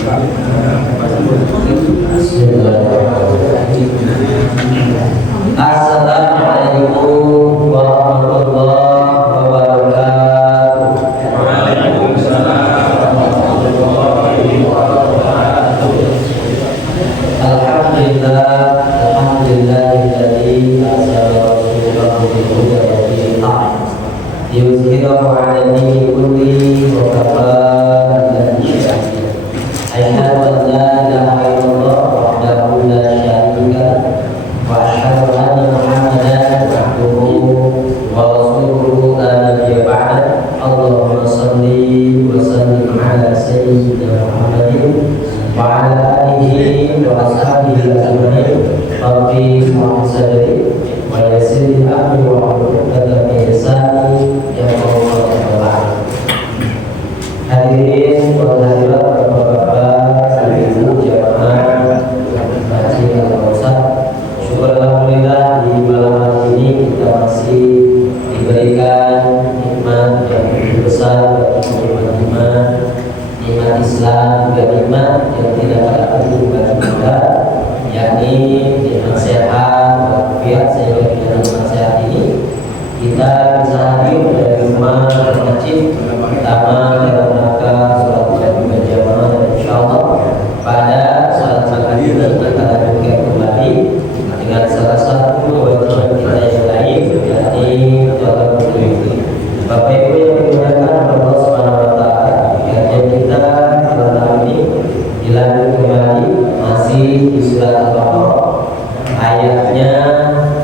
Assalamualaikum warahmatullahi wabarakatuh. Alhamdulillahilladzi arsala rasulahu bil huda wa dinil haqq liyuzhirahu 'ala dini kullihi wa kafaa billahi shahida. Asyhadu an la ilaha illallah wahdahu la syarika lahu wa asyhadu anna Muhammadan abduhu wa rasuluhu la nabiyya ba'da. Allahumma shalli wa sallim 'ala sayyidina Muhammadin wa 'ala alihi wa ashabihi ajma'in. Rabbi shrah sadri wa yassir li amri wa hlul 'uqdatam min lisani yafqahu qawli. Hadirin wa hadirat Bapak-bapak, Ibu jamaah haji al-Qausar, syukur alhamdulillah di malam hari ini kita masih diberikan nikmat yang begitu besar, yaitu nikmat Islam, juga nikmat yang tidak terlalu bagi kita, yakni nikmat sehat, walafiat. Sehingga dengan nikmat sehat ini kita bisa hadir dari rumah ke masjid, pertama dalam rangka sholat maghrib berjamaah, dan insyaallah pada sholat maghrib ini kita lanjutkan kembali dengan salah satu kewajiban kita yang lain, yakni sholat maghrib. Bapak Ibu yang dimuliakan Allah Subhanahu wa taala, kajian kita malam ini dilanjut kembali masih di surat Al-Baqarah, ayatnya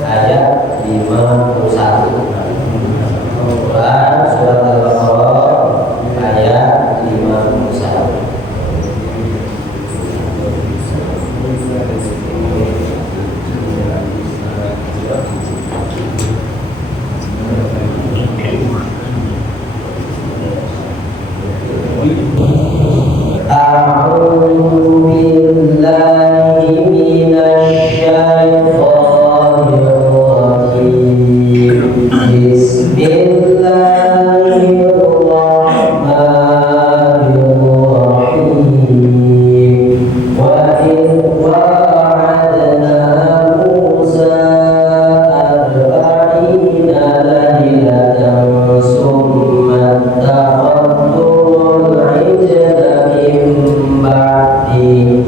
ayat 51. Quran surat Al-Baqarah ayat 51. A'udzu billahi minasy syaithanir rajim. Bismillahirrahmanirrahim. Wa in wa'adna Musa arba'ina laylatan summa takhadtumul ijla min ba'di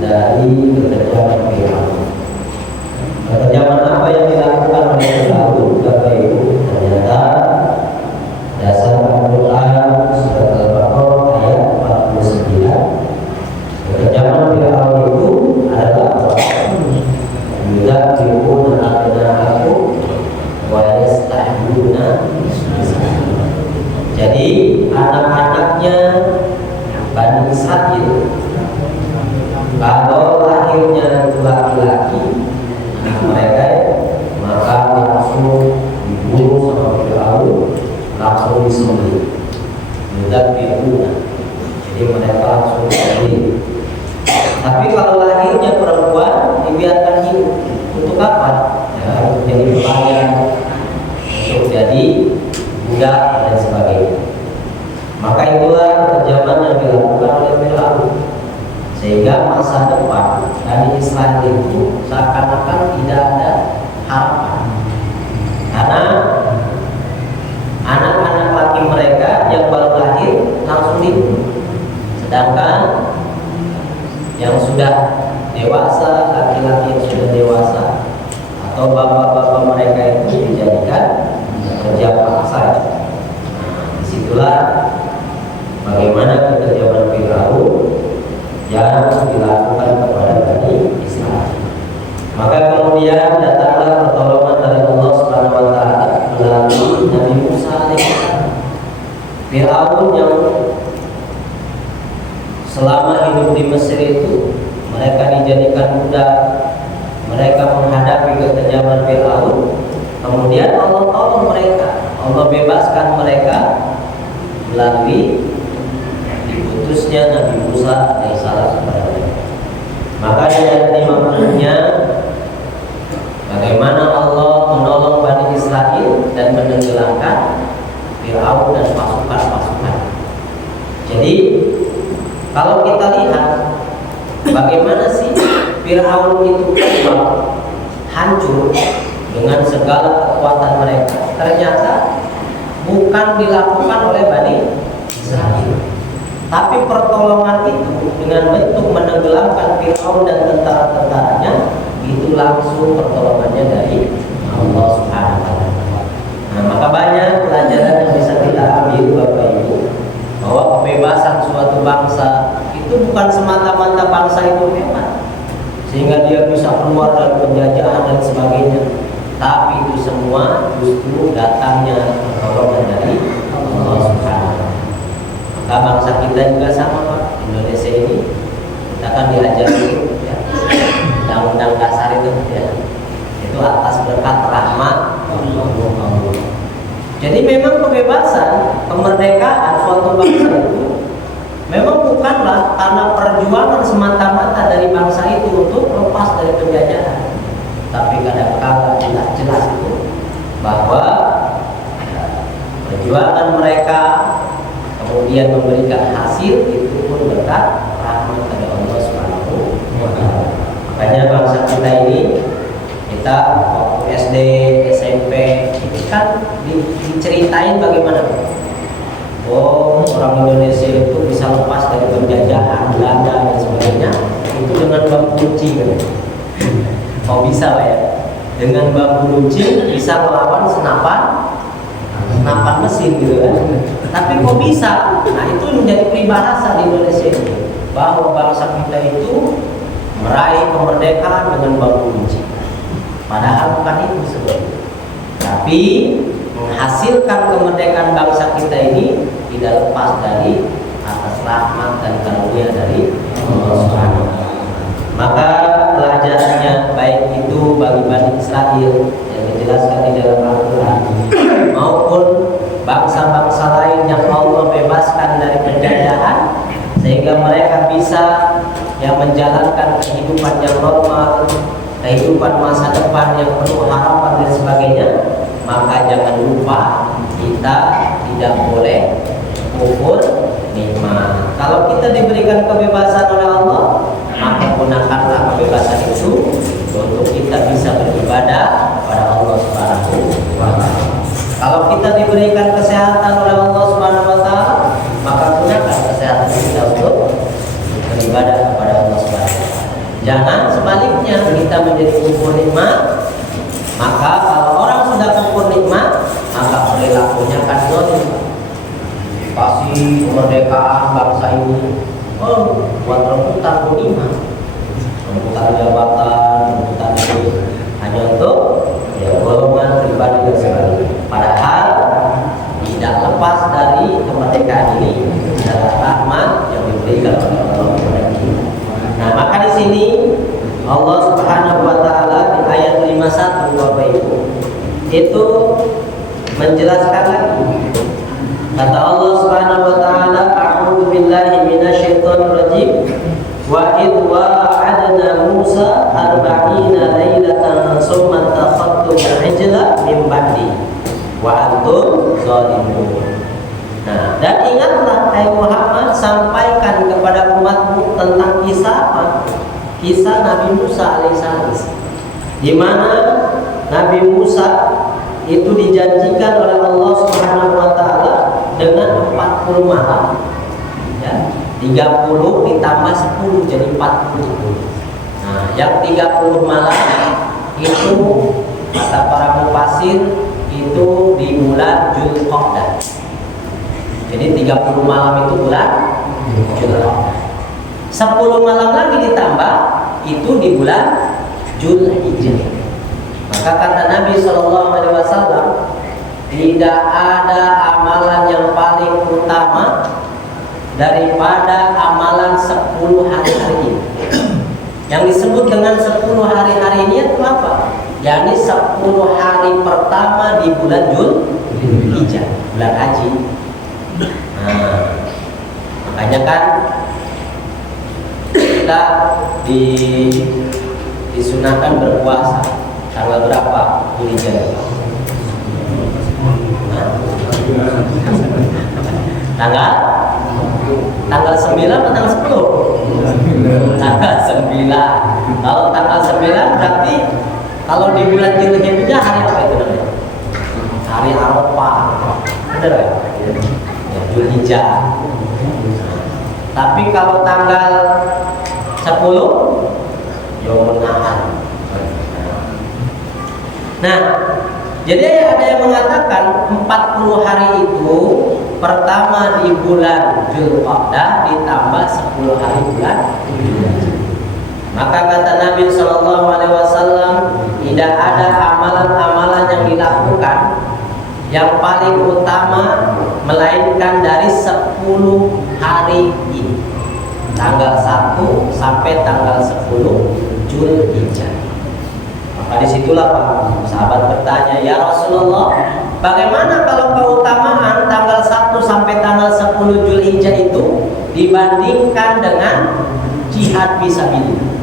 dari kekejaman Firaun. Kekejaman apa yang dilakukan oleh Firaun, Bapak Ibu? Ternyata dasar Al-Quran surat Al-Baqarah ayat 49, kekejaman Firaun itu adalah yudzabihuna abna'ahum wa yastahyuna nisa'ahum. Jadi anak-anaknya Bani Israil kalau lahirnya laki-laki mereka, maka langsung dibunuh sama Firaun, langsung disembelih. Yudzabihuna, jadi mereka langsung disembelih. Tapi kalau lahirnya perempuan dibiarkan hidup, untuk apa? Ya, untuk jadi pelayan, untuk jadi budak dan sebagainya. Maka itulah kekejaman yang dilakukan oleh Firaun, sehingga masa depan Bani Israil itu seakan-akan tidak ada harapan, karena anak-anak laki mereka yang baru lahir langsung dibunuh, sedangkan yang sudah dewasa, laki-laki yang sudah dewasa atau bapak-bapak mereka itu dijadikan kerja paksa. Disitulah bagaimana kekejaman Firaun yang dilakukan kepada Bani Israil. Maka kemudian datanglah pertolongan dari Allah Subhanahu wa taala melalui Nabi Musa alaihissalam. Firaun yang selama hidup di Mesir itu mereka dijadikan budak, mereka menghadapi kekejaman Firaun. Kemudian Allah tolong mereka, Allah bebaskan mereka melalui diputusnya Nabi Musa alaihissalam kepada mereka. Maka di ayat 50-nya bagaimana Allah menolong Bani Israil dan menenggelamkan Firaun dan pasukan-pasukan. Jadi kalau kita lihat bagaimana sih Firaun itu hancur dengan segala kekuatan mereka, ternyata bukan dilakukan oleh Bani Israil, tapi pertolongan itu dengan bentuk menenggelamkan Firaun dan tentara-tentaranya itu langsung pertolongannya dari Allah Subhanahu wa taala. Nah, maka banyak pelajaran yang bisa kita ambil Bapak Ibu, bahwa kebebasan suatu bangsa itu bukan semata-mata bangsa itu hebat sehingga dia bisa keluar dari penjajahan dan sebagainya, tapi itu semua justru datangnya pertolongan dari Allah Subhanahu wa taala. Maka bangsa kita juga sama, Pak. Indonesia ini kita akan diajari ya, undang-undang dasar itu ya, itu atas berkat rahmat Allah. Jadi memang kebebasan, kemerdekaan suatu bangsa itu memang bukanlah karena perjuangan semata-mata dari bangsa itu untuk lepas dari penjajahan, tapi kadang-kadang jelas-jelas itu bahwa perjuangan mereka kemudian memberikan hasil itu pun berkat rahmat dari Allah Subhanahu wa taala. Makanya bangsa kita ini, kita waktu SD, SMP ini kan diceritain bagaimana orang Indonesia itu bisa lepas dari penjajahan Belanda dan sebagainya itu dengan bambu runcing. Kok bisa Pak ya? Dengan bambu runcing bisa melawan senapan mesin gitu kan. Tapi kok bisa? Nah, itu menjadi peribahasa di Indonesia ini, bahwa bangsa kita itu meraih kemerdekaan dengan bambu runcing. Padahal bukan itu sebenarnya. Tapi menghasilkan kemerdekaan bangsa kita ini tidak lepas dari atas rahmat dan karunia dari Allah Subhanahu wa taala. Maka pelajarannya baik itu bagi Bani Israil yang dijelaskan di dalam Al-Quran maupun bangsa-bangsa lain yang Allah bebaskan dari penjajahan sehingga mereka bisa yang menjalankan kehidupan yang normal, kehidupan masa depan yang penuh harapan dan sebagainya. Maka jangan lupa kita tidak boleh kufur nikmat. Kalau kita diberikan kebebasan oleh Allah, maka gunakanlah kebebasan itu untuk kita bisa beribadah kepada Allah Subhanahu wa taala. Kalau kita diberikan kesehatan oleh Allah Subhanahu wa taala, maka gunakan kesehatan kita untuk beribadah kepada Allah Subhanahu wa taala. kita menjadi kufur nikmat, maka kalau orang sudah kufur nikmat, maka perilakunya akan zalim. Kasih kemerdekaan bangsa ini, buat rebutan nikmat, rebutan jabatan, rebutan itu hanya untuk golongan pribadi dan sebagainya. Padahal tidak lepas dari kemerdekaan ini adalah rahmat yang diberikan oleh Allah kepada kita. Nah, maka di sini Allah Subhanahu wa taala di ayat 51 Bapak Ibu itu menjelaskan lagi. Kata Allah Subhanahu wa taala, a'udzu billahi minasyaitonir rajim. Wa id wa'adna Musa 40 lailatan summa takhadtum al-ijla min ba'di wa antum zalimun. Nah, dan ingatlah hai Muhammad, sampaikan kepada umatmu tentang kisah apa? Kisah Nabi Musa alaihissalam, di mana Nabi Musa itu dijanjikan oleh Allah Subhanahu wa taala dengan 40 malam. Ya, 30 ditambah 10 jadi 40. Nah, yang 30 malam itu kata para mufasir itu di bulan Dzulqa'dah. Jadi 30 malam itu bulan Dzulqa'dah. 10 malam lagi ditambah itu di bulan Dzulhijjah. Maka kata Nabi SAW, tidak ada amalan yang paling utama daripada amalan 10 hari-hari ini. Yang disebut dengan 10 hari-hari ini itu apa? yakni 10 hari pertama di bulan Dzulhijjah, bulan haji. Nah, makanya kan kita disunahkan berpuasa tanggal berapa Dzulhijjah? Tanggal 9 atau tanggal 10? Tanggal 9. Kalau tanggal 9 berarti kalau di bulan Dzulhijjah hari apa itu namanya? Hari Arafah. Benar ya? Dzulhijjah. Tapi kalau tanggal 10 Yaumul Nahar. Nah, jadi ada yang mengatakan 40 hari itu pertama di bulan Dzulqa'dah ditambah 10 hari bulan Dzulhijjah. Maka kata Nabi SAW, tidak ada amalan-amalan yang dilakukan yang paling utama melainkan dari 10 hari ini, tanggal 1 sampai tanggal 10 Dzulhijjah. Maka disitulah Pak sahabat bertanya, ya Rasulullah, bagaimana kalau keutamaan tanggal 1 sampai tanggal 10 Dzulhijjah itu dibandingkan dengan jihad fisabilillah?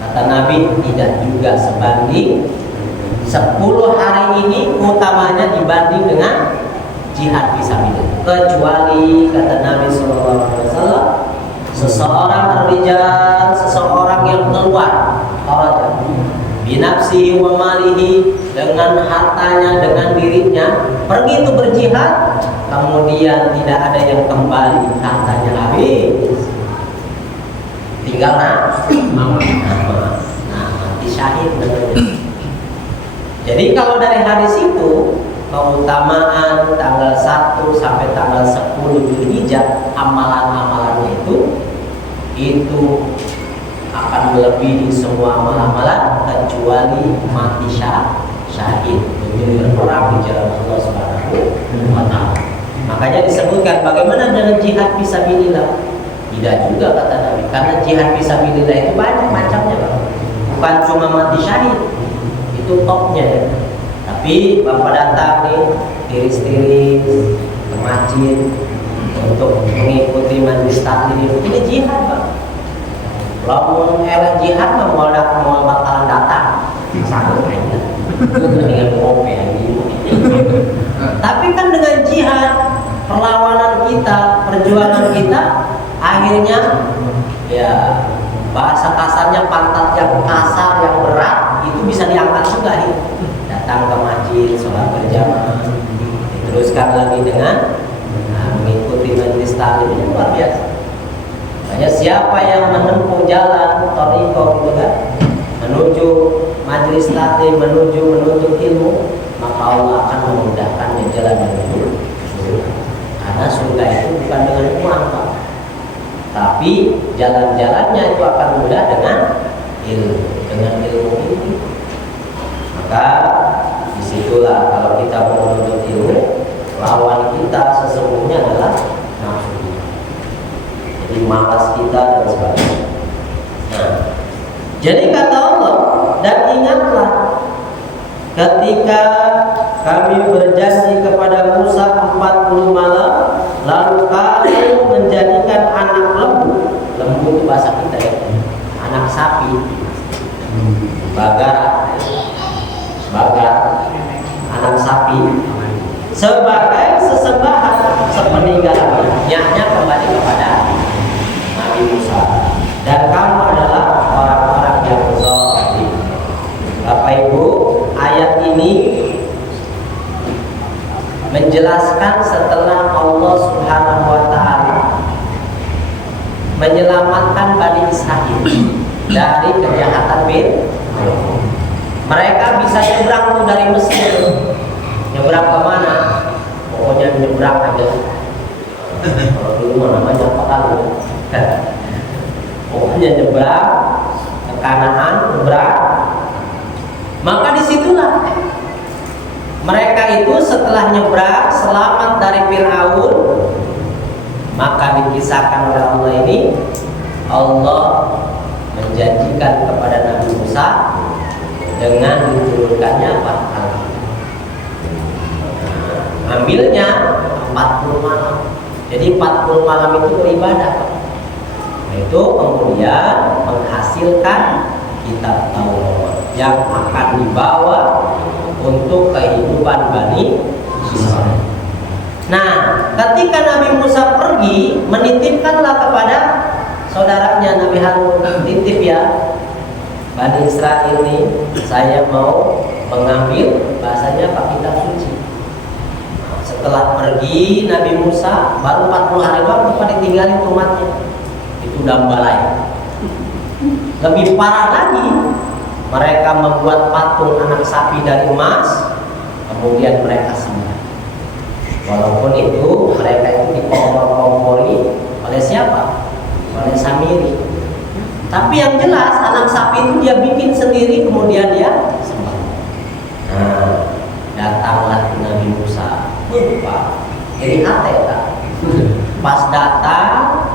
Kata Nabi, tidak juga sebanding. 10 hari ini utamanya dibanding dengan jihad fisabilillah. Kecuali kata Nabi SAW, seseorang rijal, seseorang yang keluar binafsihi wa malihi, dengan hartanya, dengan dirinya pergi itu berjihad, kemudian tidak ada yang kembali, hartanya habis, tinggal mati syahid. Jadi kalau dari hadis itu keutamaan tanggal 1 sampai tanggal 10 Dzulhijjah, amalan-amalannya itu akan melebihi semua amalan kecuali mati syahid, menjadi berperang di jalan Allah Subhanahu wa taala. Makanya disebutkan bagaimana dengan jihad fisabilillah? Tidak juga kata Nabi, karena jihad fisabilillah itu banyak macamnya, bukan cuma mati syahid, itu topnya ya. Tapi Bapak datang nih tiris-tiris ke masjid untuk mengikuti majelis taklim, ini jihad Pak. Lamun elek jihad mah mau bakalan datang sanggup aja dengan kopi ini. Tapi kan dengan jihad, perlawanan kita, perjuangan kita, akhirnya ya bahasa kasarnya pantat yang kasar, yang berat itu bisa diangkat juga ya. Datang ke masjid, sholat berjamaah, diteruskan lagi dengan mengikuti majelis taklim, ini luar biasa. Makanya siapa yang menempuh jalan thariqah gitu kan, menuju majelis taklim, menuju menuntut ilmu, maka Allah akan memudahkannya jalan menuju surga. Karena surga itu bukan dengan uang, Pak, tapi jalan-jalannya itu akan mudah dengan ilmu ini. Maka disitulah kalau kita mau menuntut ilmu, lawan kita sesungguhnya adalah nafsu kita. Jadi malas kita dan sebagainya. Nah, jadi kata Allah, dan ingatlah ketika kami berjanji kepada Musa 40 malam, lalu kami menjadikan anak lembu. Lembu itu bahasa kita ya, anak sapi, bagar, anak sapi, sebagai sesembahan sepeninggalan nyaknya kembali kepada Nabi Musa. Dan kamu adalah orang-orang yang zalim. Bapak Ibu, ayat ini menjelaskan setelah Allah Subhanahu wa Ta'ala menyelamatkan Bani Israil dari kejahatan Fir'aun. Mereka bisa nyebrang dari Mesir. Nyebrang kemana? Pokoknya nyebrang aja. Kalau dulu namanya apa kali? Pokoknya nyebrang ke Kanaan, nyebrang. Maka disitulah mereka itu setelah nyebrang selamat dari Fir'aun, maka dikisahkan oleh Allah ini, Allah menjanjikan kepada Nabi Musa dengan diturunkannya 4 kali. Ambilnya 40 malam. Jadi 40 malam itu beribadah. Itu kemudian menghasilkan kitab Taurat yang akan dibawa untuk kehidupan Bani Israil. Nah, ketika Nabi Musa pergi, menitipkanlah kepada saudaranya Nabi Harun, titip ya, Bani Israil ini saya mau mengambil bahasanya Pak kitab suci. Setelah pergi Nabi Musa baru 40 hari doang tempat ditinggalin umatnya. Itu dambalai. Lebih parah lagi, mereka membuat patung anak sapi dari emas, kemudian mereka sembah. Walaupun itu mereka itu dikompor-kompori oleh siapa? Oleh Samiri. Tapi yang jelas anak sapi itu dia bikin sendiri kemudian dia sembah. Nah, datanglah Nabi Musa. Pak, jadi hati tak? Pas datang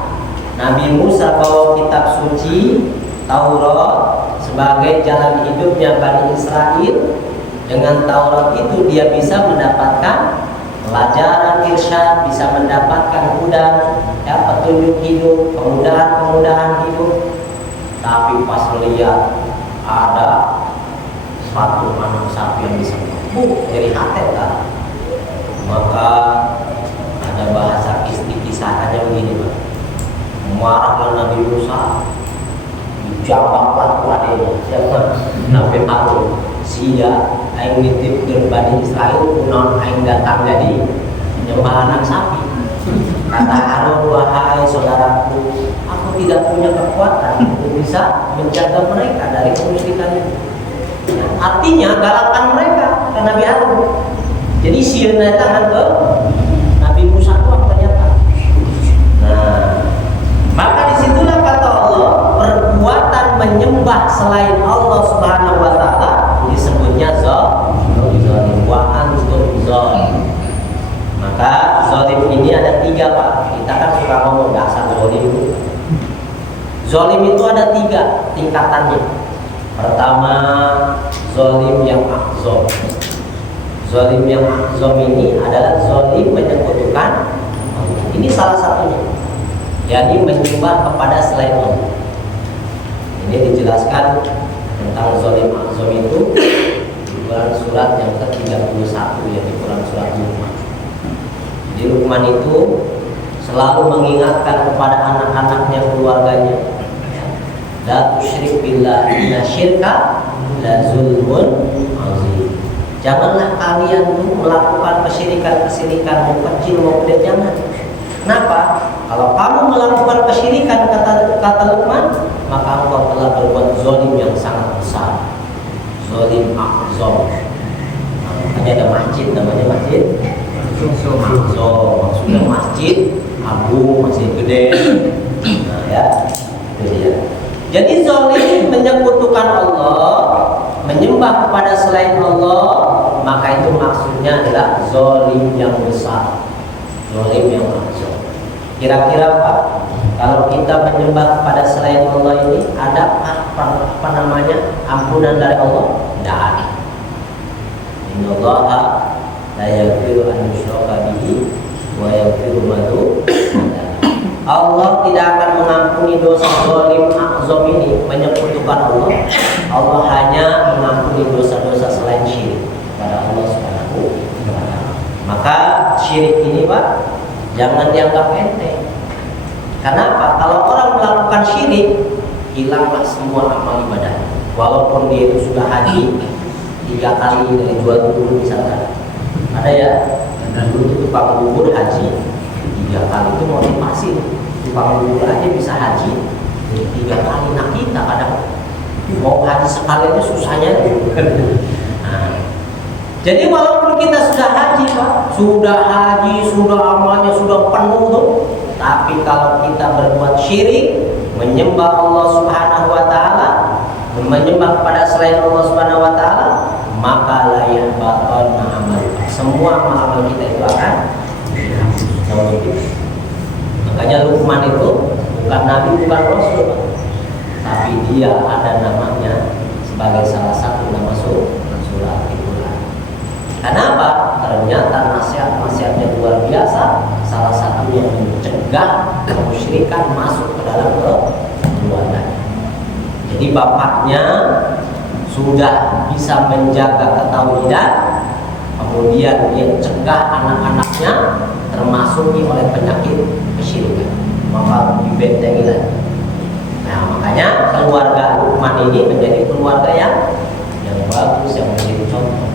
Nabi Musa bawa kitab suci Taurat sebagai jalan hidupnya Bani Israil. Dengan Taurat itu dia bisa mendapatkan pelajaran irsyad, bisa mendapatkan hudan, ya, petunjuk hidup, kemudahan hidup. Tapi pas lihat ada satu anak sapi yang disembah, jadi hati tak? Maka ada bahasa kisahnya begini, Pak. Marahlah Nabi Musa, dijambaklah adanya siapa? Nabi Harun. Sia aing nitip ke Bani Israil, kunaon aing datang jadi nyembah anak sapi. Kata Harun, wahai saudaraku, aku tidak punya kekuatan untuk bisa menjaga mereka dari kemusyrikan itu. Artinya galakan mereka ke Nabi Harun. Jadi sieuna tangan ke Nabi Musa itu ternyata. Nah, maka disitulah kata Allah, perbuatan menyembah selain Allah Subhanahu wa Ta'ala disebutnya zalim wa antum zalim. Maka zalim ini ada 3, Pak. Kita kan suka ngomong dasar zalim itu. Zalim itu ada 3 tingkatannya. Pertama, zalim yang akzam. Zalim yang akzam ini adalah zalim menyekutukan. Ini salah satunya, yakni menyembah kepada selain Allah. Ini dijelaskan tentang zalim akzam itu di Quran surat yang ke-31, yaitu Quran surat Luqman. Di Luqman itu selalu mengingatkan kepada anak-anaknya, keluarganya, la tusyrik billah, inna syirka la zulmun azim. Janganlah kalian melakukan kesyirikan mau kecil mau gede, jangan. Kenapa? Kalau kamu melakukan kesyirikan, kata Luqman, maka engkau telah berbuat zalim yang sangat besar. masjid agung, masjid gede. Nah ya, itu dia. Jadi zalim menyekutukan Allah, menyembah kepada selain Allah, maka itu maksudnya adalah zalim yang besar, zalim yang besar. Kira-kira Pak, kalau kita menyembah kepada selain Allah ini ada apa namanya ampunan dari Allah? Tidak ada. Innallaha la yaghfiru an yushraka bihi wa yaghfiru ma duna. Allah tidak akan mengampuni dosa zalim azam ini, menyekutukan Allah. Allah hanya mengampuni dosa-dosa selain syirik kepada Allah Subhanahu wa taala. Maka syirik ini Pak, jangan dianggap enteng. Kenapa? Kalau orang melakukan syirik, hilanglah semua amal ibadah. Walaupun dia itu sudah haji 3 kali dari jual bubur misalkan. Ada ya, dan dulu itu tukang bubur haji 3 kali itu motivasi. Tukang bubur aja bisa haji 3 kali. Nah kita kadang mau haji sekali aja susahnya. Nah, jadi walaupun kita sudah haji Pak, sudah amalnya sudah penuh tuh, tapi kalau kita berbuat syirik, menyembah Allah Subhanahu wa taala, menyembah kepada selain Allah Subhanahu wa taala, maka la yahbatanna amal. Semua amal kita itu akan dihapus. Makanya Luqman itu bukan nabi, bukan rasul, tapi dia ada namanya sebagai salah satu nama surah Al-Quran. Kenapa? Ternyata nasihat-nasihatnya luar biasa. Salah satunya mencegah kemusyrikan masuk ke dalam keluarga. Jadi bapaknya sudah bisa menjaga ketauhidan, kemudian dia cegah anak-anaknya termasuk oleh penyakit kesyirikan, maka dibentengi lagi. Nah makanya keluarga Luqman ini menjadi keluarga yang bagus, yang menjadi contoh.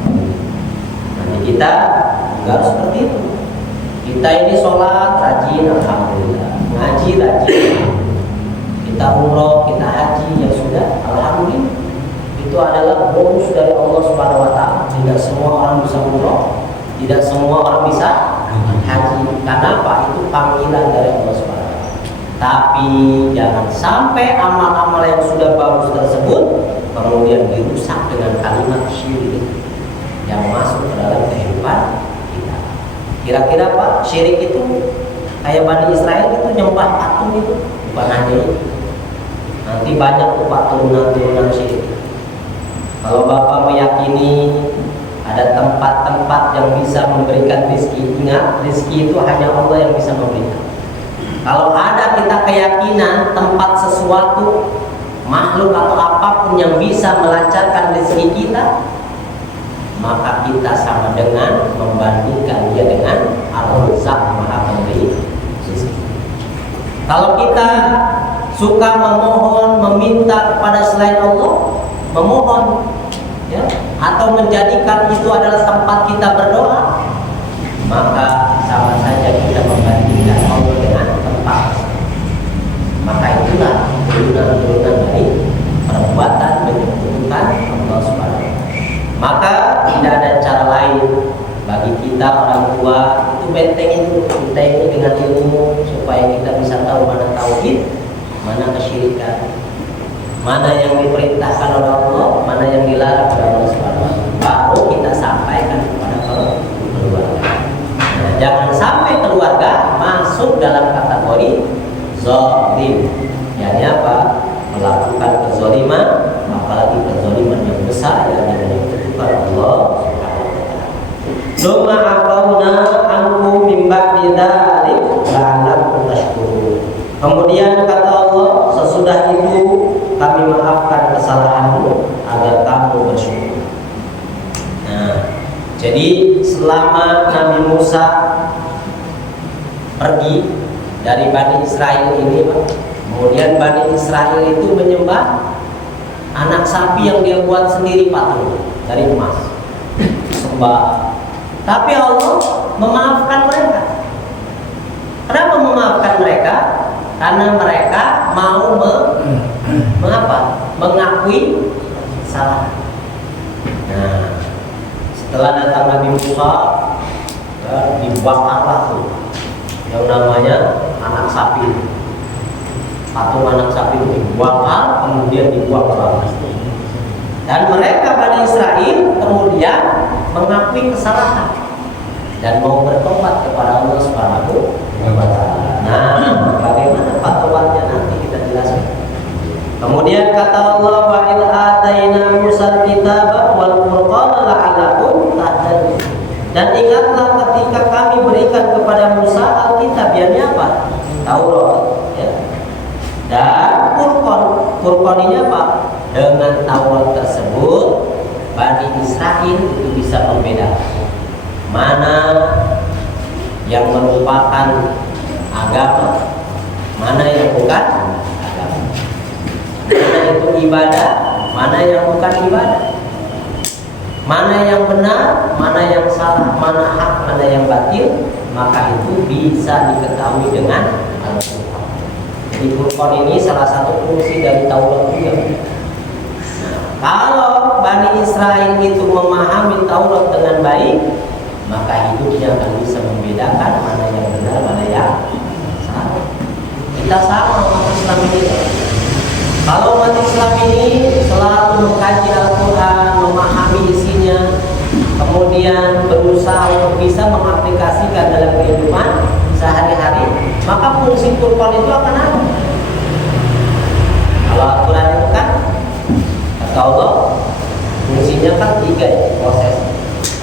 Nanti kita juga harus seperti itu. Kita ini sholat rajin, alhamdulillah. Ngaji rajin. Kita umroh, kita haji, ya sudah, alhamdulillah. Itu adalah bonus dari Allah Subhanahu wa taala. Tidak semua orang bisa umroh, tidak semua orang bisa haji. Kenapa? Itu panggilan dari Allah Subhanahu wa taala. Tapi jangan sampai amal-amal yang sudah bagus tersebut kemudian dirusak dengan kalimat syirik yang masuk ke dalam kehidupan kita. Kira-kira Pak, syirik itu kayak Bani Israel itu nyembah patung itu, bukan hanya itu. Nanti banyak tuh Pak turunan-turunan syirik. Kalau Bapak meyakini ada tempat-tempat yang bisa memberikan rezeki, ingat rezeki itu hanya Allah yang bisa memberikan. Kalau ada kita keyakinan tempat sesuatu, makhluk atau apapun yang bisa melancarkan rezeki kita, maka kita sama dengan membandingkan dia dengan Ar-Razzaq, Maha Pemberi rezeki. Kalau kita suka memohon, meminta kepada selain Allah, memohon ya, atau menjadikan itu adalah tempat kita berdoa, maka sama saja kita membandingkan Allah dengan tempat. Maka itulah turunan-turunan dari perbuatan menyekutukan Allah Subhanahu wa taala. Maka tidak ada cara lain bagi kita orang tua itu bentengin dulu kita ini dengan ilmu supaya kita bisa tahu mana tauhid, mana kesyirikan, mana yang diperintahkan oleh Allah, mana yang dilarang oleh Allah Subhanahu wa taala. Baru kita sampaikan kepada keluarga. Nah, jangan sampai keluarga masuk dalam kategori zalim. Yakni apa? Melakukan kezaliman, apalagi kezaliman yang besar yang menyekutukan Allah Subhanahu wa taala. Summa aqawna ankum min ba'di dzalik la'allakum tashkurun. Kemudian kata Allah, sesudah itu kami maafkan kesalahanmu agar kamu bersyukur. Nah, jadi selama Nabi Musa pergi dari Bani Israel ini, kemudian Bani Israel itu menyembah anak sapi yang dia buat sendiri patung dari emas, sembah. Tapi Allah memaafkan mereka. Kenapa memaafkan mereka? Karena mereka mau mengakui salah. Nah, setelah datang Nabi Musa, dibakarlah tuh yang namanya anak sapi. Patung anak sapi itu dibakar, kemudian dibuang ke laut. Dan mereka Bani Israel kemudian mengakui kesalahan dan mau bertobat kepada Allah Subhanahu wa Ta'ala. Nah, bagaimana fatwanya nanti kita jelaskan. Kemudian kata Allah, wa il ataina Musa kitaba wal furqana la'allakum tahtadun. Dan ingatlah ketika kami berikan kepada Musa Alkitab, yakni apa? Taurat, ya. Dan Furqan ini apa? Dengan Taurat tersebut Bani Israel itu bisa membedakan mana yang merupakan agama, mana yang bukan agama, mana itu ibadah, mana yang bukan ibadah, mana yang benar, mana yang salah, mana hak, mana yang batil. Maka itu bisa diketahui dengan Al-Quran. Jadi Furqan ini salah satu fungsi dari Taurat juga. Kalau Bani Israel itu memahami Taurat dengan baik, maka hidupnya akan bisa membedakan mana yang benar, mana yang salah. Kita sama umat Islam ini. Kalau umat Islam ini selalu mengkaji Al-Quran, memahami isinya, kemudian berusaha untuk bisa mengaplikasikan dalam kehidupan sehari-hari, maka fungsi Furqan itu akan ada. Kalau Al-Quran itu kan kata Allah, fungsinya kan 3 proses.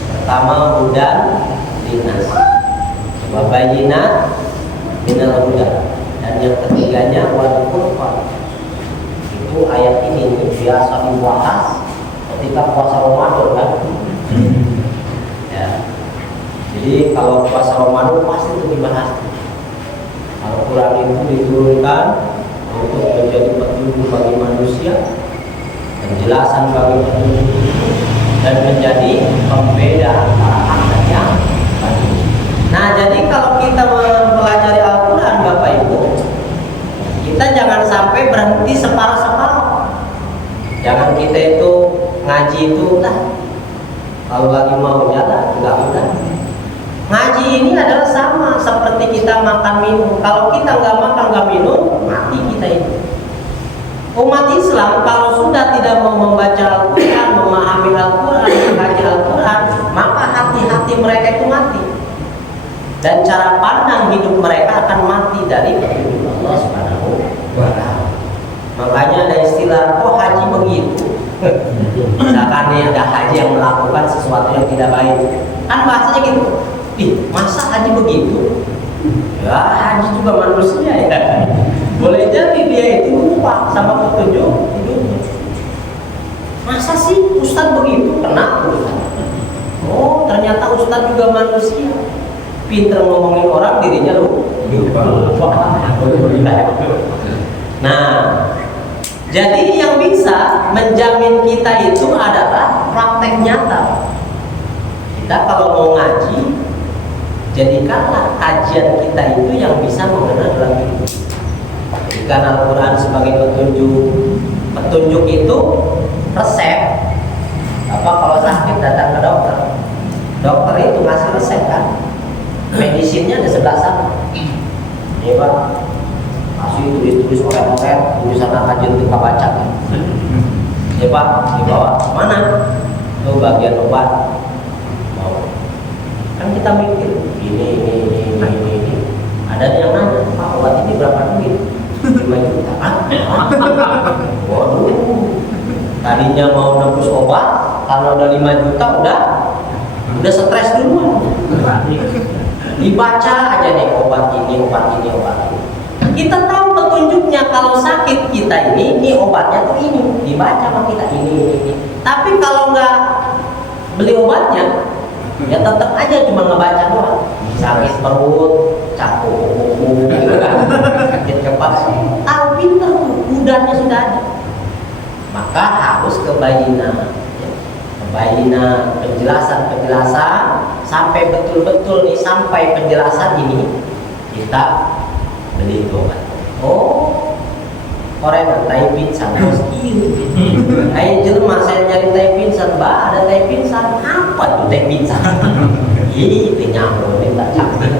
Pertama, hudan linnas, wa bayyinat minal huda, dan yang ketiganya wal furqan. Itu ayat ini biasa dibahas ketika puasa Ramadan kan. Ya. Jadi kalau puasa Ramadan pasti itu dibahas. Al-Quran itu diturunkan untuk menjadi petunjuk bagi manusia, penjelasan bagi petunjuk itu, dan menjadi pembeda antara hak dan yang batil. Nah, jadi kalau kita mempelajari Al-Quran, Bapak Ibu, kita jangan sampai berhenti separuh-separuh. Jangan kita itu ngaji itu kalau lagi mau jalan enggak udah. Ngaji ini adalah sama seperti kita makan minum. Kalau kita nggak makan nggak minum, mati kita itu. Umat Islam kalau sudah tidak mau membaca Al-Quran, memahami Al-Quran, mengkaji Al-Quran, maka hati-hati mereka itu mati. Dan cara pandang hidup mereka akan mati dari petunjuk Allah Subhanahu wa Ta'ala. Makanya ada istilah, kok haji begitu? Misalkan nih ada haji yang melakukan sesuatu yang tidak baik, kan bahasanya gitu. Ih, masa haji begitu? Ya, haji juga manusia ya. Boleh jadi dia itu lupa sama petunjuk hidupnya. Masa sih Ustadz begitu? Kenapa? Oh, ternyata Ustadz juga manusia. Pinter ngomongin orang, dirinya lupa. Nah, jadi yang bisa menjamin kita itu adalah praktek nyata. Kita kalau mau ngaji, jadikanlah kajian kita itu yang bisa mengena dalam hidup. Jadikan Al-Quran sebagai petunjuk. Petunjuk itu resep. Apa kalau sakit datang ke dokter? Dokter itu ngasih resep kan? Medisinnya di sebelah sana. Ini Pak, kasih tulis-tulis oret-oret, tulisan kajian kita baca. Ya Pak, dibawa mana? Itu bagian obat. Kan kita mikir ini. Ada yang nanya, Pak, obat ini berapa duit? 5 juta. Waduh, tadinya mau nebus obat, karena udah 5 juta udah stres duluan. Dibaca aja nih obat ini. Kita tahu petunjuknya, kalau sakit kita ini obatnya tuh ini, dibaca sama kita ini. Tapi kalau nggak beli obatnya, ya tetap aja cuma ngebaca doang. Sakit perut, capek kuku, sakit kepala, tahu pinter, udahnya sudah ada. Maka harus kebayina, penjelasan sampai betul-betul nih, sampai penjelasan ini kita beli obat. Oh, orang tai pingsan harus ini. Ayo jelema saya nyari tai pingsan, Mbak, ada tai pingsan. Apa tuh tai pingsan? Ih, nyamuk ini tak capek.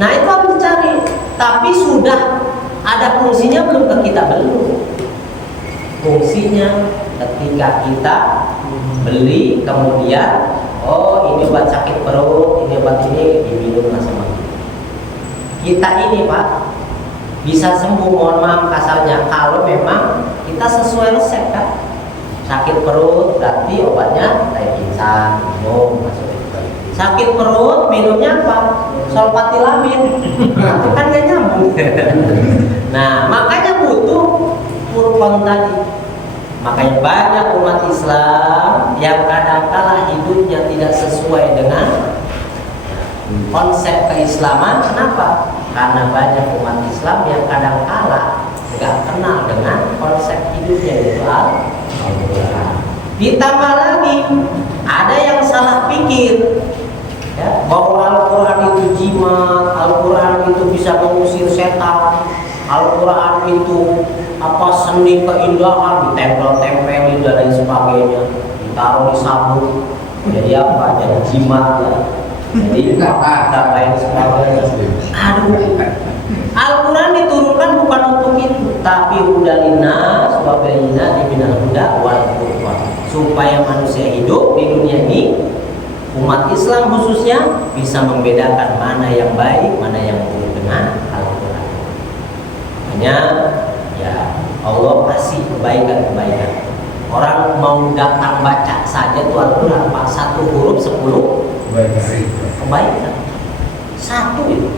Nah itu harus dicari. Tapi sudah ada fungsinya belum ke kita? Belum. Fungsinya ketika kita beli, kemudian oh ini obat sakit perut, ini obat ini diminum sama kita ini Pak bisa sembuh, mohon maaf kasarnya, kalau memang kita sesuai resep kan. Sakit perut berarti obatnya kayak pingsan, minum. Sakit perut minumnya apa? Sulfatilamid. Itu kan gak nyambung. Nah makanya butuh kurban tadi. Makanya banyak umat Islam yang kadang-kala hidupnya tidak sesuai dengan konsep keislaman. Kenapa? Karena banyak umat Islam yang kadang-kala nggak kenal dengan konsep hidupnya, yaitu Al-Quran. Ditambah lagi ada yang salah pikir ya, bahwa Al-Quran itu jimat, Al-Quran itu bisa mengusir setan, Al-Quran itu apa seni keindahan, ditempel-tempelin dan lain sebagainya, ditaruh di sabun, jadi apa? Jadi jimat ya. Jadi dan lain sebagainya. Aduh, Al-Quran diturunkan bukan untuk itu, tapi hudalina sebagainya diminal huda wal furqan, supaya manusia hidup di dunia ini, umat Islam khususnya, bisa membedakan mana yang baik, mana yang buruk dengan Al-Quran. Makanya ya Allah kasih kebaikan-kebaikan. Orang mau datang baca saja tuh Al-Quran, Pak, 1 huruf 10 kebaikan. 1 itu.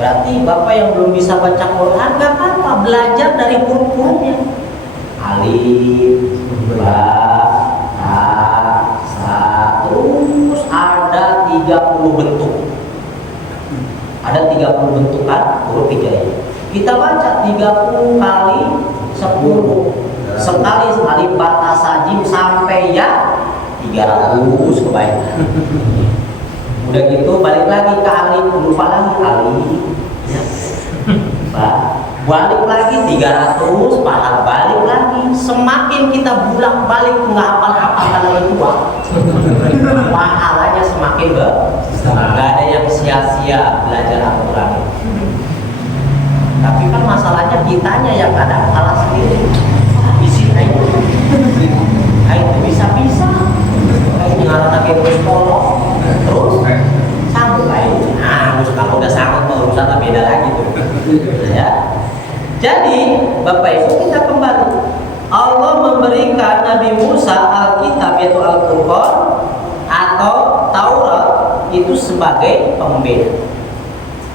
Berarti Bapak yang belum bisa baca Quran gak apa-apa, belajar dari huruf-hurufnya. Alif, ba, ta, sa, terus ada 30 bentuk. Ada 30 bentuk kan huruf hijaiyah. Kita baca 30 kali 10. Sekali alif ba ta sa jim sampai ya 300 kebaikan. Udah gitu balik lagi ke alif, lupa lagi alif ya. Balik lagi 300, pahala balik lagi. Semakin kita bulak balik nggak hafal-hafal karena tua, pahalanya semakin nggak ada yang sia-sia belajar Al-Quran. Tapi kan masalahnya kitanya yang kadang kalah sendiri. Isi itu bisa-bisa ini ngaran terus kolok terus sanggup lain. Nah, kalau udah sanggup urusan beda lagi tuh. Ya. Jadi, Bapak Ibu kita kembali. Allah memberikan Nabi Musa Alkitab yaitu Al-Qur'an atau Taurat itu sebagai pembeda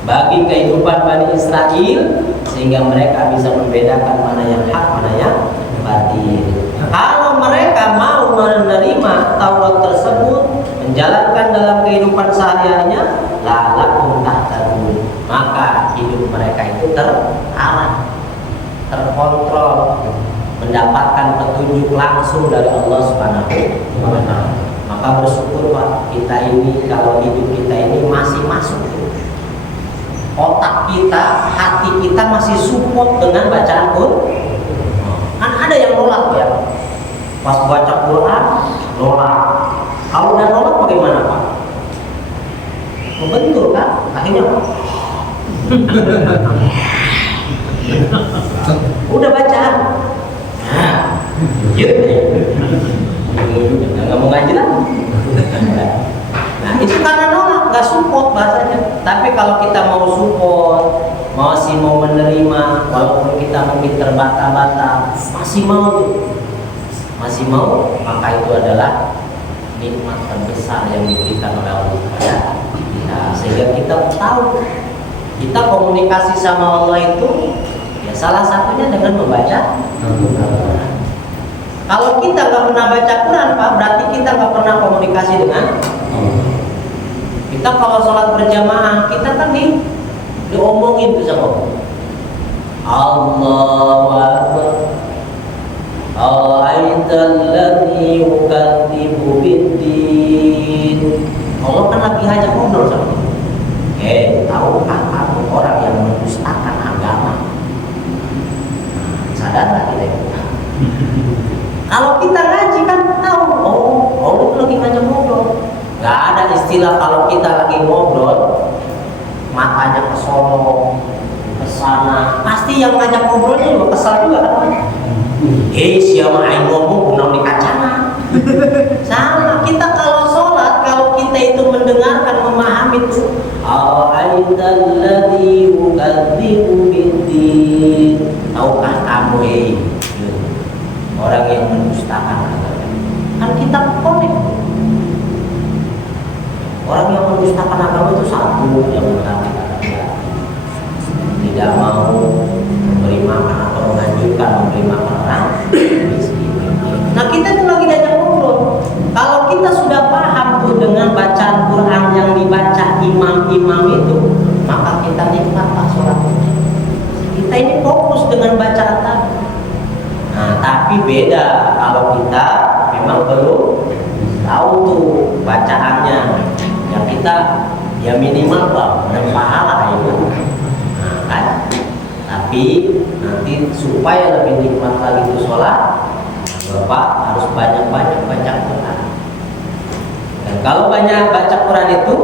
bagi kehidupan Bani Israel, sehingga mereka bisa membedakan mana yang hak, mana yang batil. Kalau mereka mau menerima Taurat tersebut, menjalankan dalam kehidupan sehari-harinya, lalakum tahtadun, maka hidup mereka itu terarah, terkontrol, mendapatkan petunjuk langsung dari Allah Subhanahu wa Ta'ala. Maka bersyukur Pak, kita ini kalau hidup kita ini masih masuk, otak kita, hati kita masih support dengan bacaan Quran. Kan ada yang nolak ya, pas baca Quran nolak. Kalau udah nolak bagaimana Pak? Membentur kan? Akhirnya udah bacaan. Nah, gitu. Nggak mau ngaji lagi. Nah itu karena nolak, nggak support bahasanya. Tapi kalau kita mau support, masih mau menerima, walaupun kita mungkin terbata-bata, masih mau, maka itu adalah nikmat terbesar yang diberikan oleh Allah kepada kita. Sehingga kita tahu, kita komunikasi sama Allah itu ya salah satunya dengan membaca Al-Quran. Kalau kita nggak pernah baca Quran Pak, berarti kita nggak pernah komunikasi dengan Allah. Kita kalau sholat berjamaah, kita kan diomongin tuh sama Allahu Akbar. Al-Aitalladzi yukadzibu biddin. Allah kan lagi hajat ngobrol sama kita. Tahukah kamu orang yang mendustakan agama? Sadarlah kita itu. Kalau kita ngaji kan tahu, oh Allah itu lagi ngajak ngobrol. Gak ada istilah kalau kita lagi ngobrol matanya ke sono, ke sana. Pasti yang ngajak ngobrolnya juga kesal juga kan? Siapa aing ngomong kunang di kacana. Sama kita kalau sholat, kalau kita itu mendengarkan, memahami itu Al-Aidalladzi yukadzibu biddin. Tahukah kamu orang yang mendustakan agama? Kan kita konek. Orang yang mendustakan agama itu satu yang mengatakan tidak mau memberi makan atau menganjurkan memberi makan orang miskin. Nah kita itu lagi diajak ngobrol. Kalau kita sudah paham tuh dengan bacaan Quran yang dibaca imam-imam itu, maka kita nikmatlah sholatnya. Kita ini fokus dengan bacaan tadi. Nah tapi beda kalau kita memang belum tahu tuh bacaannya. Yang kita ya minimal pahala itu. Nah kan. Tapi nanti supaya lebih nikmat lagi itu sholat, Bapak harus banyak-banyak baca Quran. Dan kalau banyak baca Quran itu,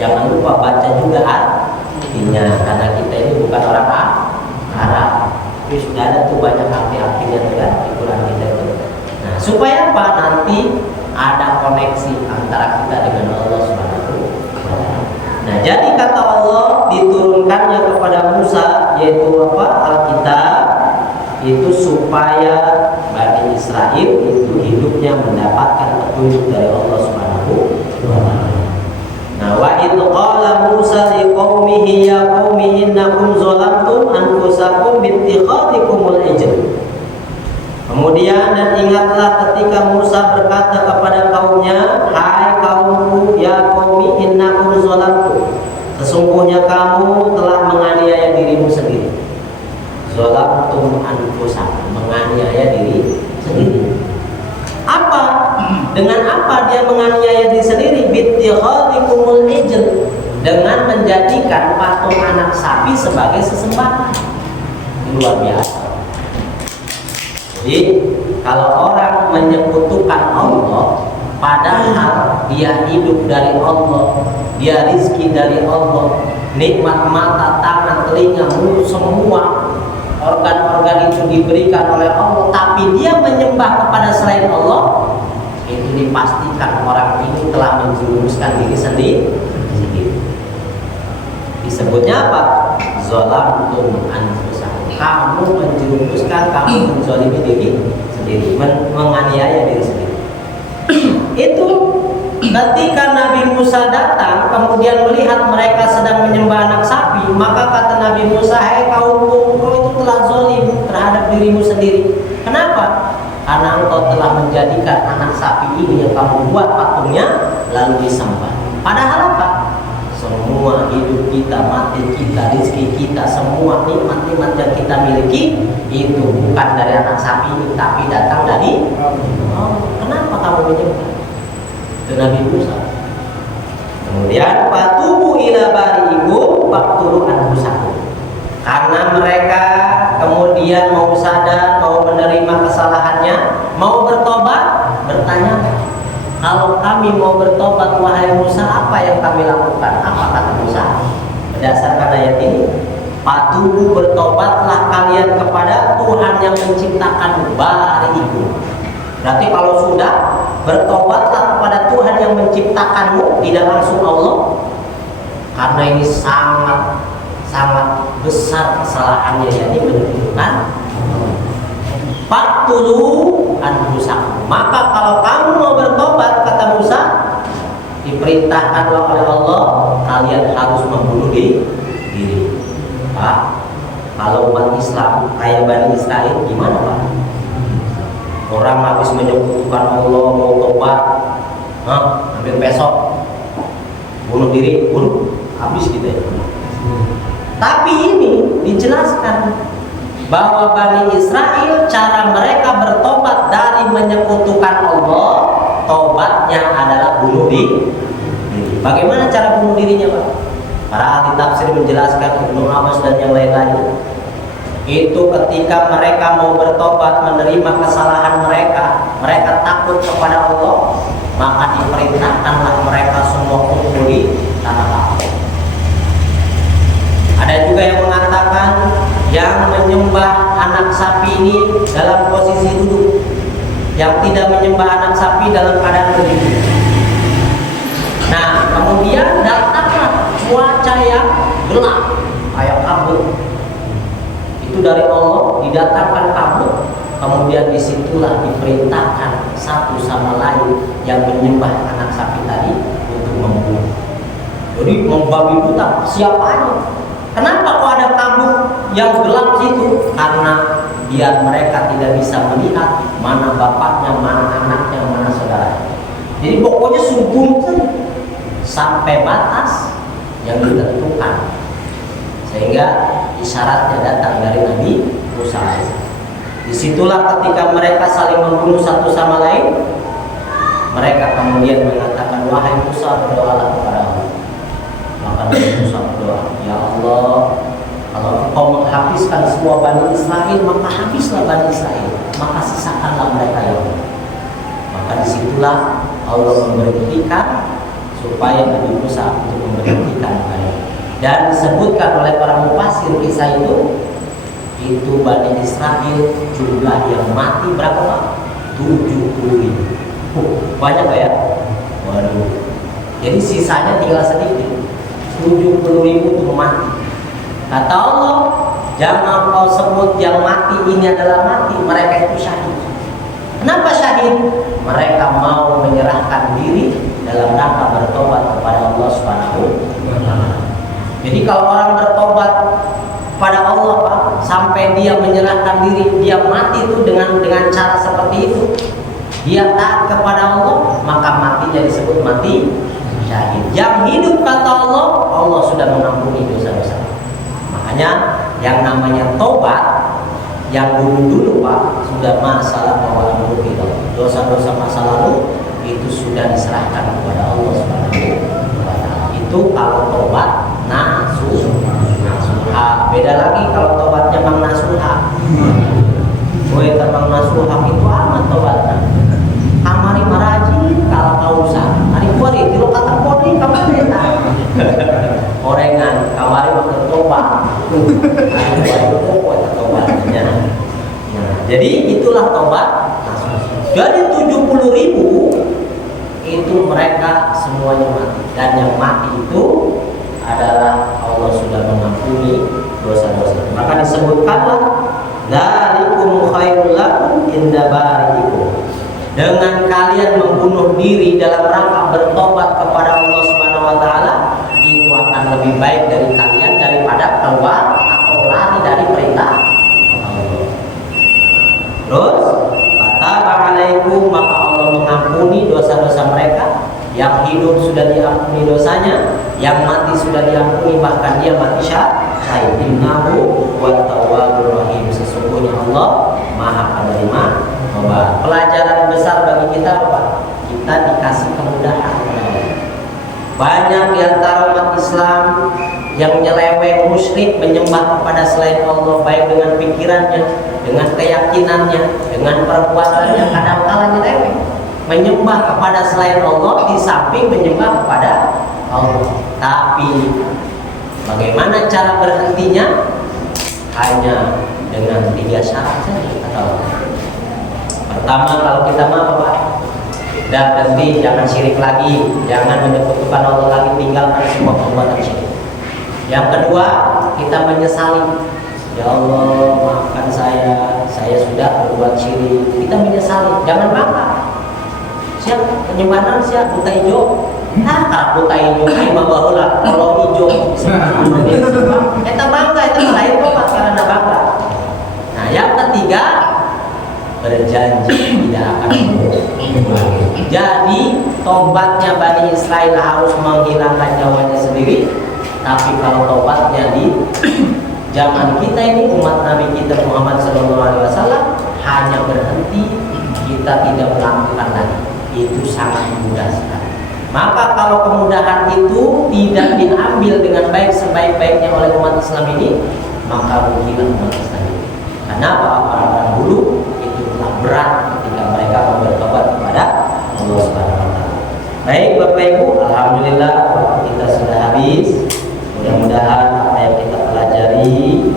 jangan lupa baca juga artinya, karena kita ini bukan orang Arab. Tapi sudah ada tuh banyak arti-artinya juga di Quran kita itu. Nah, supaya apa? Nanti ada koneksi antara kita dengan Allah Subhanahu wa Ta'ala. Nah, jadi kata Allah diturunkannya kepada Musa yaitu apa? Alkitab itu supaya Bani Israel itu hidupnya mendapatkan petunjuk dari Allah Subhanahu wa Ta'ala. Nah, wa idh qala Musa liqaumihi ya qaumi innakum zalamtum anfusakum bittikhadikumul ijl. Kemudian dan ingatlah ketika Musa berkata kepada kaumnya, hai kaumku ya qaumi innakum zalamtum. Sesungguhnya kamu telah menganiaya dirimu sendiri. Zalamtum anfusakum, menganiaya diri sendiri. Apa? Dengan apa dia menganiaya diri sendiri? Bittikhadikumul ijl, dengan menjadikan patung anak sapi sebagai sesembahan. Luar biasa. Jadi kalau orang menyekutukan Allah, padahal dia hidup dari Allah, dia rizki dari Allah, nikmat mata, tangan, telinga, mulut, semua organ-organ itu diberikan oleh Allah, tapi dia menyembah kepada selain Allah, itu dipastikan orang ini telah menjerumuskan diri sendiri. Disebutnya apa? Zalamtum anfusakum. Kamu menjerumuskan, kamu menzalimi diri sendiri, menganiaya diri sendiri. Itu ketika Nabi Musa datang kemudian melihat mereka sedang menyembah anak sapi, maka kata Nabi Musa, hai kaumku, engkau itu telah zalim terhadap dirimu sendiri. Kenapa? Karena engkau telah menjadikan anak sapi ini yang kamu buat patungnya lalu disembah. Padahal apa? Semua hidup kita, mati kita, rezeki kita, semua nikmat-nikmat yang kita miliki itu bukan dari anak sapi ini, tapi datang dari Allah. Kenapa kamu menyembah? Itu Nabi Musa. Kemudian fatubu ila bari'ikum faqtulu anfusakum. Karena mereka kemudian mau sadar, mau menerima kesalahannya, mau bertobat, bertanya, kalau kami mau bertobat wahai Musa, apa yang kami lakukan? Apa kata Musa? Berdasarkan ayat ini, fatubu, bertobatlah kalian kepada Tuhan yang menciptakan bari'ikum. Berarti kalau sudah bertobatlah kepada Tuhan yang menciptakanmu, tidak langsung Allah, karena ini sangat besar kesalahannya, yakni menunjukkan faqtulu anfusakum. Maka kalau kamu mau bertobat, kata Musa, diperintahkanlah oleh Allah, kalian harus membunuh diri. Pak, kalau umat Islam kayak Bani Israel gimana Pak? Orang habis menyekutukan Allah, mau tobat, ambil besok bunuh diri, bunuh, habis gitu ya. Tapi ini dijelaskan bahwa Bani Israel cara mereka bertobat dari menyekutukan Allah, tobatnya adalah bunuh diri. Bagaimana cara bunuh dirinya Pak? Para ahli tafsir menjelaskan, Ibnu Abbas dan yang lain-lain, itu ketika mereka mau bertobat, menerima kesalahan mereka, mereka takut kepada Allah, maka diperintahkanlah mereka semua kumpul di tanah lapang. juga yang mengatakan yang menyembah anak sapi ini dalam posisi duduk, yang tidak menyembah anak sapi dalam keadaan berdiri. Nah, kemudian datanglah cuaca yang gelap kayak kabut. Itu dari Allah didatangkan kabut. Kemudian disitulah diperintahkan satu sama lain yang menyembah anak sapi tadi untuk membunuh. Jadi membabi buta siapanya. Kenapa kok ada kabut yang gelap situ? Karena biar mereka tidak bisa melihat mana bapaknya, mana anaknya, mana saudaranya. Jadi pokoknya sungguh sampai batas yang ditentukan, sehingga isyaratnya datang dari Nabi Musa. Disitulah ketika mereka saling membunuh satu sama lain, mereka kemudian mengatakan, wahai Musa, berdoalah kepada Allah. Maka Nabi Musa berdoa, ya Allah, kalau Engkau menghabiskan semua Bani Israel, maka habislah Bani Israel, maka sisakanlah mereka ya Allah. Maka disitulah Allah memberhentikan supaya Nabi Musa untuk memberhentikan mereka. Dan disebutkan oleh para mufassir kisah itu Bani Israel jumlah yang mati berapa? 70.000. Banyak ya? Waduh. Jadi sisanya tinggal sedikit. 70.000 itu mati. Kata Allah, jangan kau sebut yang mati ini adalah mati, mereka itu syahid. Kenapa syahid? Mereka mau menyerahkan diri dalam rangka bertobat kepada Allah Subhanahu wa taala. Jadi kalau orang bertobat pada Allah, Pak, sampai dia menyerahkan diri, dia mati itu dengan cara seperti itu, dia taat kepada Allah, maka matinya disebut mati syahid. Yang hidup kata Allah, Allah sudah mengampuni dosa-dosa. Makanya yang namanya tobat, yang dulu Pak, sudah masalah bahwa dosa-dosa masa lalu itu sudah diserahkan kepada Allah Subhanahu wa taala. Itu kalau tobat nasuha. Beda lagi kalau tobatnya Mang Nasuha. Boy Mang Nasuha itu amat tobatnya. Kamari maraji kalau kau usah. Hari kuari tilo kata kodi kamu beda. Orengan kamari makan tobat. Hari kuari pokok tobatnya. Jadi itulah tobat. Jadi 70.000 itu mereka semuanya mati, dan yang mati itu adalah Allah sudah mengampuni dosa-dosa. Maka disebutkanlah dzalikum khairul lakum inda bari'ikum. Dengan kalian membunuh diri dalam rangka bertobat kepada Allah Subhanahu wa taala, itu akan lebih baik dari kalian daripada keluar atau lari dari perintah Allah. Terus Alaikum, maka Allah mengampuni dosa-dosa mereka. Yang hidup sudah diampuni dosanya, yang mati sudah diampuni, bahkan dia mati syahid. Innahu wa tawwabur rahim. Sesungguhnya Allah Maha Penerima Taubat. Pelajaran besar bagi kita apa? Kita dikasih kemudahan. Banyak di antara umat Islam yang nyeleweng, musyrik, menyembah kepada selain Allah, baik dengan pikirannya, dengan keyakinannya, dengan perbuatannya, kadang-kala nyeleweng, menyembah kepada selain Allah di samping menyembah kepada Allah. Tapi bagaimana cara berhentinya? Hanya dengan 3 syarat saja kata Allah. Pertama, kalau kita mau Pak, dan berhenti, jangan syirik lagi, jangan menyekutukan Allah lagi, tinggalkan semua perbuatan syirik. Yang kedua, kita menyesali, ya Allah maafkan saya sudah berbuat syirik. Kita menyesali, jangan bangga. Siap penyembahan siap buta hijau. Nah, kalau buta hijau ini mah baheula kalau hijau. Kita bangga, itu lain kok karena bangga. Nah, yang ketiga, berjanji tidak akan mengulangi. Jadi tobatnya Bani Israel harus menghilangkan nyawanya sendiri. Tapi kalau tobatnya di zaman kita ini, umat Nabi kita Muhammad SAW, hanya berhenti, kita tidak melakukan lagi. Itu sangat mudah sekali. Maka kalau kemudahan itu tidak diambil dengan baik sebaik-baiknya oleh umat Islam ini, maka rugilah umat Islam ini. Kenapa? Orang-orang dulu itu telah berat ketika mereka bertobat kepada Allah Subhanahu wa taala. Baik Bapak Ibu, alhamdulillah waktu kita sudah habis. Mudah-mudahan apa yang kita pelajari dari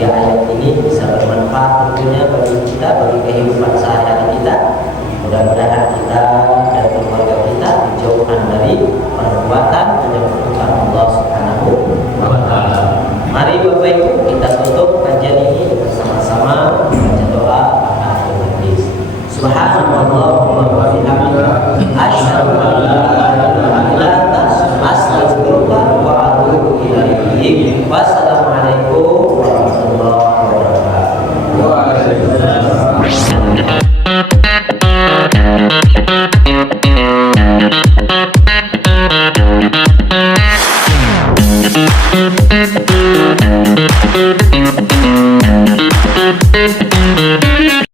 3 ayat ini bisa bermanfaat tentunya bagi kita, bagi kehidupan sehari-hari kita. Mudah-mudahan kita dan keluarga kita dijauhkan dari perbuatan yang menyebutkan Allah Subhanahu wa Ta'ala. Mari Bapak Ibu kita tutup kajian ini bersama-sama baca doa kafaratul majlis. Subhanallahumma wa bihamdika asyhadu an la ilaha illa anta astaghfiruka wa atubu ilaik. Wassalamualaikum warahmatullahi wabarakatuh.